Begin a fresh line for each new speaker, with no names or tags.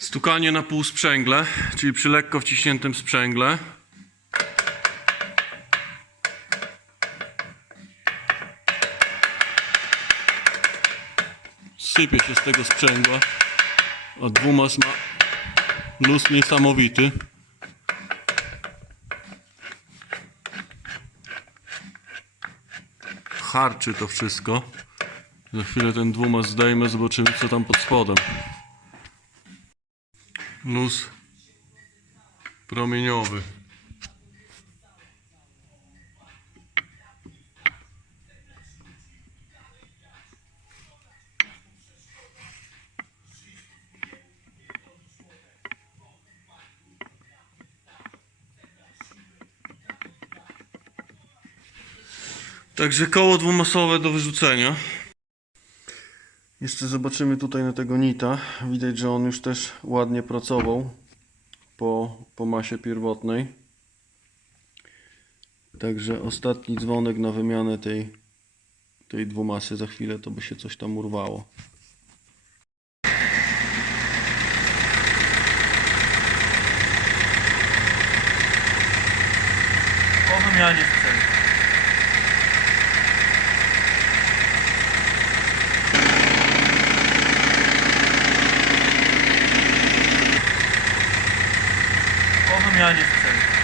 Stukanie na pół sprzęgle, czyli przy lekko wciśniętym sprzęgle. Sypie się z tego sprzęgła, a dwumas ma luz niesamowity. Harczy to wszystko. Za chwilę ten dwumas zdejmę, zobaczymy co tam pod spodem. Luz promieniowy. Także koło dwumasowe do wyrzucenia. Jeszcze zobaczymy tutaj na tego nita. Widać, że on już też ładnie pracował po, po masie pierwotnej. Także ostatni dzwonek na wymianę tej, tej dwumasy za chwilę to by się coś tam urwało.
Po wymianie sprzętu. 뽑으면 있어요.